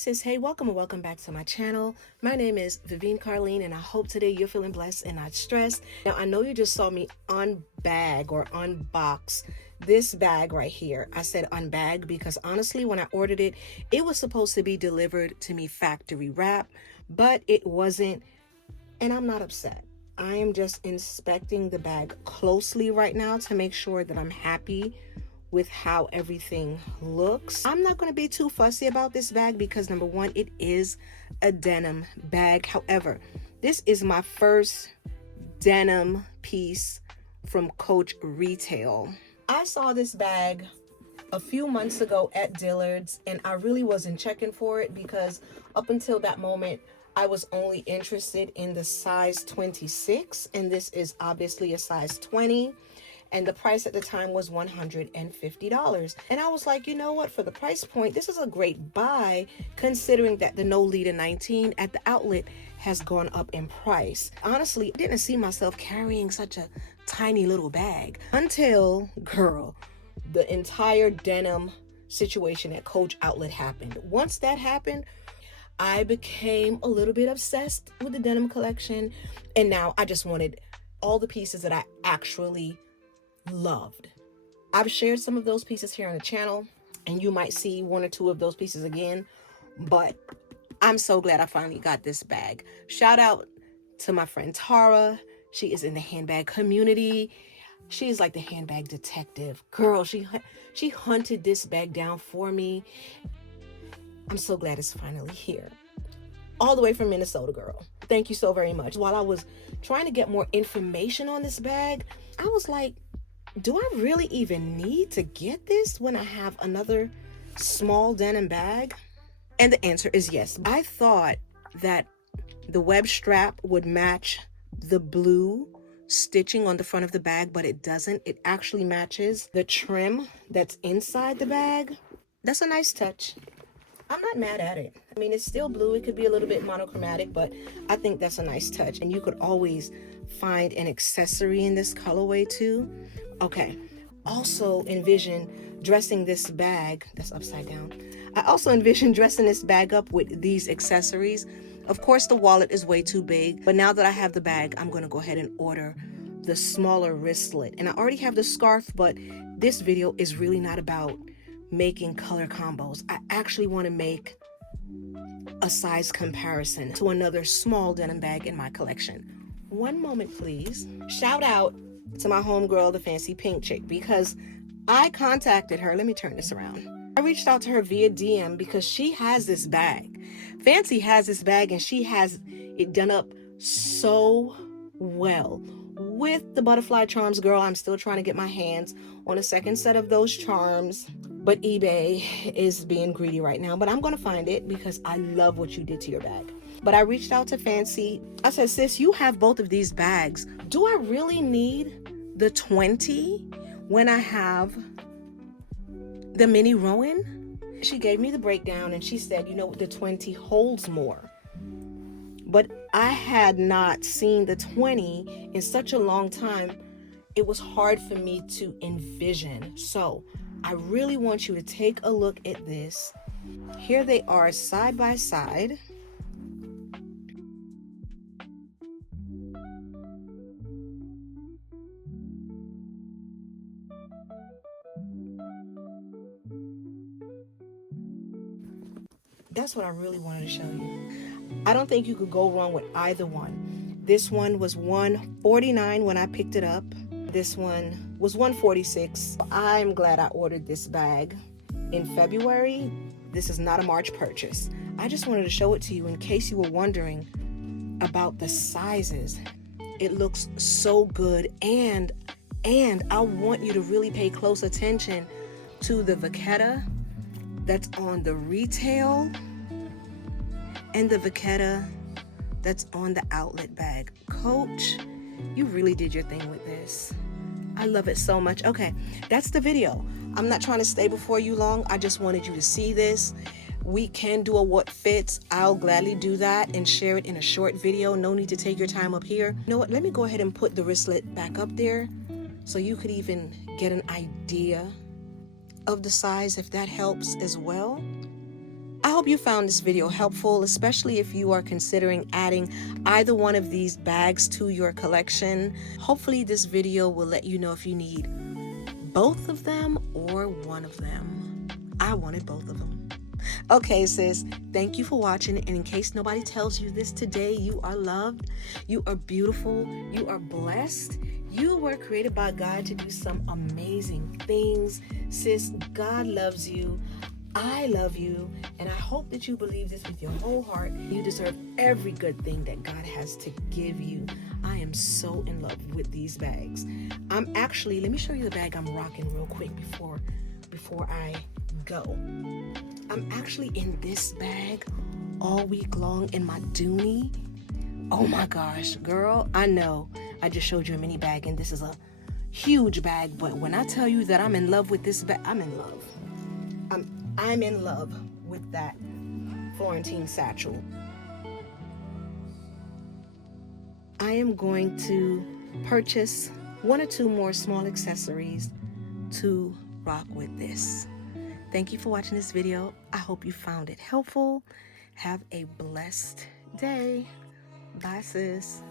sis, hey, welcome and welcome back to my channel. My name is Vivienne-Karlene and I hope today you're feeling blessed and not stressed. Now, I know you just saw me unbag or unbox this bag right here. I said unbag because honestly, when I ordered it, it was supposed to be delivered to me factory wrap, but it wasn't, and I'm not upset. I am just inspecting the bag closely right now to make sure that I'm happy with how everything looks. I'm not going to be too fussy about this bag because number one, it is a denim bag. However, this is my first denim piece from Coach Retail. I saw this bag a few months ago at Dillard's and I really wasn't checking for it because up until that moment, I was only interested in the size 26 and this is obviously a size 20. And the price at the time was $150. And I was like, you know what, for the price point, this is a great buy considering that the No Leader 19 at the outlet has gone up in price. Honestly, I didn't see myself carrying such a tiny little bag until, girl, the entire denim situation at Coach Outlet happened. Once that happened, I became a little bit obsessed with the denim collection. And now I just wanted all the pieces that I actually loved. I've shared some of those pieces here on the channel and you might see one or two of those pieces again, but I'm so glad I finally got this bag. Shout out to my friend Tara. She is in the handbag community. She is like the handbag detective. Girl, she hunted this bag down for me. I'm so glad it's finally here. All the way from Minnesota, girl. Thank you so very much. While I was trying to get more information on this bag, I was like, do I really even need to get this when I have another small denim bag? And the answer is yes. I thought that the web strap would match the blue stitching on the front of the bag, but it doesn't. It actually matches the trim that's inside the bag. That's a nice touch. I'm not mad at it. I mean, it's still blue. It could be a little bit monochromatic, but I think that's a nice touch. And you could always find an accessory in this colorway too. Okay, also envision dressing this bag, that's upside down. I also envision dressing this bag up with these accessories. Of course, the wallet is way too big, but now that I have the bag, I'm gonna go ahead and order the smaller wristlet. And I already have the scarf, but this video is really not about making color combos. I actually wanna make a size comparison to another small denim bag in my collection. One moment, please. Shout out to my homegirl, the fancy pink chick, because I contacted her. Let me turn this around. I reached out to her via DM because she has this bag. Fancy has this bag and she has it done up so well. With the butterfly charms, girl, I'm still trying to get my hands on a second set of those charms, but eBay is being greedy right now, but I'm going to find it because I love what you did to your bag. But I reached out to Fancy. I said, sis, you have both of these bags. Do I really need the 20 when I have the mini Rowan? She gave me the breakdown and she said, you know, the 20 holds more. But I had not seen the 20 in such a long time. It was hard for me to envision. So I really want you to take a look at this. Here they are side by side. That's what I really wanted to show you. I don't think you could go wrong with either one. This one was $149 when I picked it up. This one was $146. I'm glad I ordered this bag in February. This is not a March purchase. I just wanted to show it to you in case you were wondering about the sizes. It looks so good, and I want you to really pay close attention to the vachetta that's on the retail and the vachetta that's on the outlet bag. Coach, you really did your thing with this. I love it so much. Okay, that's the video. I'm not trying to stay before you long. I just wanted you to see this. We can do a what fits. I'll gladly do that and share it in a short video. No need to take your time up here. You know what? Let me go ahead and put the wristlet back up there so you could even get an idea of the size if that helps as well. I hope you found this video helpful, especially if you are considering adding either one of these bags to your collection. Hopefully this video will let you know if you need both of them or one of them. I wanted both of them. Okay, sis, thank you for watching. And in case nobody tells you this today, you are loved, you are beautiful, you are blessed. You were created by God to do some amazing things. Sis, God loves you. I love you, and I hope that you believe this with your whole heart. You deserve every good thing that God has to give you. I am so in love with these bags. I'm actually, let me show you the bag I'm rocking real quick before I go. I'm actually in this bag all week long in my Dooney. Oh my gosh, girl, I know I just showed you a mini bag and this is a huge bag, but when I tell you that I'm in love with this bag, I'm in love. I'm in love with that Florentine satchel. I am going to purchase one or two more small accessories to rock with this. Thank you for watching this video. I hope you found it helpful. Have a blessed day. Bye, sis.